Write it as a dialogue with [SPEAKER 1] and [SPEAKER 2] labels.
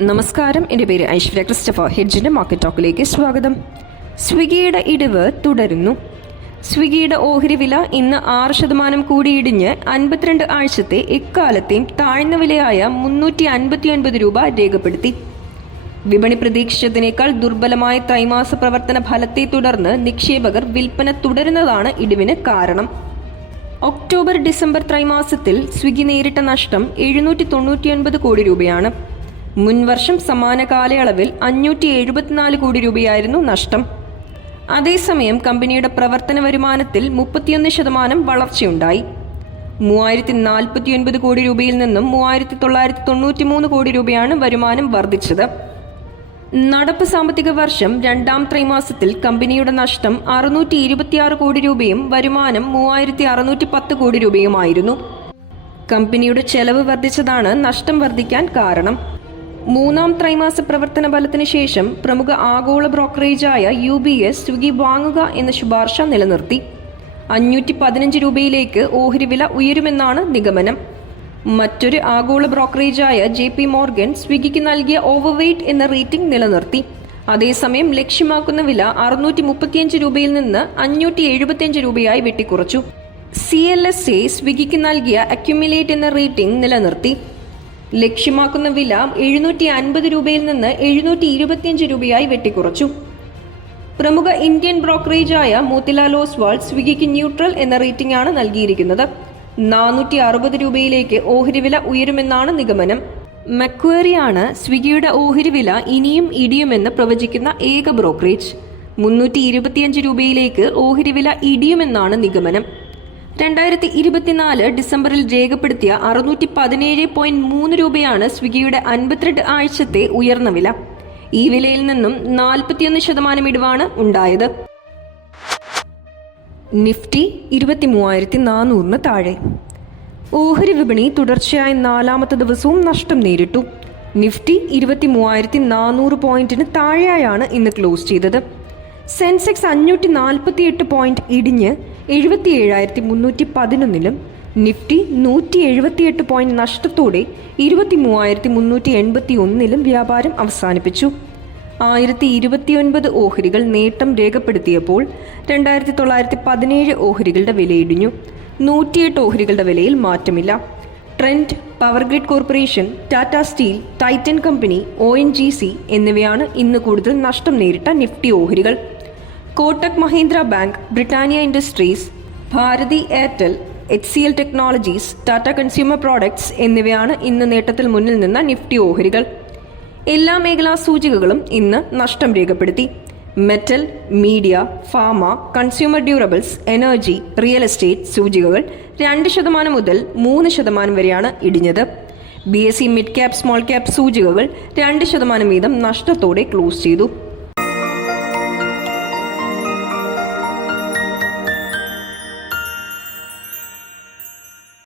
[SPEAKER 1] നമസ്കാരം. എന്റെ പേര് ഐശ്വര്യ ക്രിസ്റ്റഫർ. ഹെഡ്ജിന്റെ മാർക്കറ്റ് ടോക്കിലേക്ക് സ്വാഗതം. സ്വിഗ്ഗിയുടെ ഇടിവ് തുടരുന്നു. സ്വിഗ്ഗിയുടെ ഓഹരി വില ഇന്ന് ആറ് ശതമാനം കൂടി ഇടിഞ്ഞ് അൻപത്തിരണ്ട് ആഴ്ചത്തെ എക്കാലത്തെയും താഴ്ന്ന വിലയായ മുന്നൂറ്റി അൻപത്തിയൊൻപത് രൂപ രേഖപ്പെടുത്തി. വിപണി പ്രതീക്ഷിച്ചതിനേക്കാൾ ദുർബലമായ ത്രൈമാസ പ്രവർത്തന ഫലത്തെ തുടർന്ന് നിക്ഷേപകർ വിൽപ്പന തുടരുന്നതാണ് ഇടിവിന് കാരണം. ഒക്ടോബർ ഡിസംബർ ത്രൈമാസത്തിൽ സ്വിഗ്ഗി നേരിട്ട നഷ്ടം എഴുന്നൂറ്റി തൊണ്ണൂറ്റിയൊൻപത് കോടി രൂപയാണ്. മുൻവർഷം സമാന കാലയളവിൽ അഞ്ഞൂറ്റി എഴുപത്തിനാല് കോടി രൂപയായിരുന്നു നഷ്ടം. അതേസമയം കമ്പനിയുടെ പ്രവർത്തന വരുമാനത്തിൽ മുപ്പത്തിയൊന്ന് ശതമാനം വളർച്ചയുണ്ടായി. മൂവായിരത്തി നാൽപ്പത്തിയൊൻപത് കോടി രൂപയിൽ നിന്നും മൂവായിരത്തി തൊള്ളായിരത്തി തൊണ്ണൂറ്റി മൂന്ന് കോടി രൂപയാണ് വരുമാനം വർദ്ധിച്ചത്. നടപ്പ് സാമ്പത്തിക വർഷം രണ്ടാം ത്രൈമാസത്തിൽ കമ്പനിയുടെ നഷ്ടം അറുന്നൂറ്റി ഇരുപത്തിയാറ് കോടി രൂപയും വരുമാനം മൂവായിരത്തി അറുന്നൂറ്റി പത്ത് കോടി രൂപയുമായിരുന്നു. കമ്പനിയുടെ ചെലവ് വർദ്ധിച്ചതാണ് നഷ്ടം വർദ്ധിക്കാൻ കാരണം. മൂന്നാം ത്രൈമാസ പ്രവർത്തന ഫലത്തിന് ശേഷം പ്രമുഖ ആഗോള ബ്രോക്കറേജായ യു ബി എസ് സ്വിഗി വാങ്ങുക എന്ന ശുപാർശ നിലനിർത്തി. അഞ്ഞൂറ്റി പതിനഞ്ച് രൂപയിലേക്ക് ഓഹരി വില ഉയരുമെന്നാണ് നിഗമനം. മറ്റൊരു ആഗോള ബ്രോക്കറേജായ ജെ പി മോർഗൻ സ്വിഗിക്ക് നൽകിയ ഓവർവെയ്റ്റ് എന്ന റേറ്റിംഗ് നിലനിർത്തി. അതേസമയം ലക്ഷ്യമാക്കുന്ന വില അറുന്നൂറ്റി മുപ്പത്തിയഞ്ച് രൂപയിൽ നിന്ന് അഞ്ഞൂറ്റി എഴുപത്തിയഞ്ച് രൂപയായി വെട്ടിക്കുറച്ചു. സി എൽ എസ് എ സ്വിഗിക്ക് നൽകിയ അക്യുമുലേറ്റ് എന്ന റേറ്റിംഗ് നിലനിർത്തി. ലക്ഷ്യമാക്കുന്ന വില എഴുന്നൂറ്റി അൻപത് രൂപയിൽ നിന്ന് എഴുന്നൂറ്റി ഇരുപത്തിയഞ്ച് രൂപയായി വെട്ടിക്കുറച്ചു. പ്രമുഖ ഇന്ത്യൻ ബ്രോക്കറേജായ മോത്തിലാൽ ഓസ്വാൾ സ്വിഗിക്ക് ന്യൂട്രൽ എന്ന റേറ്റിംഗ് ആണ് നൽകിയിരിക്കുന്നത്. നാനൂറ്റി അറുപത് രൂപയിലേക്ക് ഓഹരി വില ഉയരുമെന്നാണ് നിഗമനം. മക്വേറിയാണ് സ്വിഗിയുടെ ഓഹരി വില ഇനിയും ഇടിയുമെന്ന് പ്രവചിക്കുന്ന ഏക ബ്രോക്കറേജ്. മുന്നൂറ്റി ഇരുപത്തിയഞ്ച് രൂപയിലേക്ക് ഓഹരി വില ഇടിയുമെന്നാണ് നിഗമനം. രണ്ടായിരത്തി ഇരുപത്തിനാല് ഡിസംബറിൽ രേഖപ്പെടുത്തിയ അറുന്നൂറ്റി പതിനേഴ് പോയിന്റ് മൂന്ന് രൂപയാണ് സ്വിഗ്ഗിയുടെ അൻപത്തിരണ്ട് ആഴ്ചത്തെ ഉയർന്ന വില. ഈ വിലയിൽ നിന്നും നാൽപ്പത്തിയൊന്ന് ശതമാനം ഇടിവാണ് ഉണ്ടായത്. നിഫ്റ്റി ഇരുപത്തി മൂവായിരത്തി നാനൂറിന് താഴെ. ഓഹരി വിപണി തുടർച്ചയായ നാലാമത്തെ ദിവസവും നഷ്ടം നേരിട്ടു. നിഫ്റ്റി ഇരുപത്തി മൂവായിരത്തി നാനൂറ് പോയിന്റിന് താഴെയായാണ് ഇന്ന് ക്ലോസ് ചെയ്തത്. സെൻസെക്സ് അഞ്ഞൂറ്റി നാൽപ്പത്തി എട്ട് പോയിന്റ് ഇടിഞ്ഞ് എഴുപത്തി ഏഴായിരത്തി മുന്നൂറ്റി പതിനൊന്നിലും നിഫ്റ്റി നൂറ്റി എഴുപത്തിയെട്ട് പോയിന്റ് നഷ്ടത്തോടെ ഇരുപത്തി മൂവായിരത്തി മുന്നൂറ്റി എൺപത്തി ഒന്നിലും വ്യാപാരം അവസാനിപ്പിച്ചു. ആയിരത്തി ഇരുപത്തിയൊൻപത് ഓഹരികൾ നേട്ടം രേഖപ്പെടുത്തിയപ്പോൾ രണ്ടായിരത്തി തൊള്ളായിരത്തി പതിനേഴ് ഓഹരികളുടെ വിലയിടിഞ്ഞു നൂറ്റിയെട്ട് ഓഹരികളുടെ വിലയിൽ മാറ്റമില്ല. Trent power grid corporation Tata steel Titan company O N G C എന്നിവയാണ് ഇന്ന് കൂടുതൽ നഷ്ടം നേരിട്ട നിഫ്റ്റി ഓഹരികൾ. Kotak Mahindra bank Britannia industries Bharti Airtel H C L technologies Tata consumer products എന്നിവയാണ് ഇന്ന് നേട്ടത്തിൽ മുന്നിൽ നിന്ന നിഫ്റ്റി ഓഹരികൾ. എല്ലാ മേഖലാ സൂചികകളും ഇന്ന് നഷ്ടം രേഖപ്പെടുത്തി. Metal media pharma consumer durables energy real estate സൂചികകൾ രണ്ട് ശതമാനം മുതൽ മൂന്ന് ശതമാനം വരെയാണ് ഇടിഞ്ഞത്. B S E mid cap small cap സൂചികകൾ രണ്ട് ശതമാനം വീതം നഷ്ടത്തോടെ ക്ലോസ് ചെയ്തു.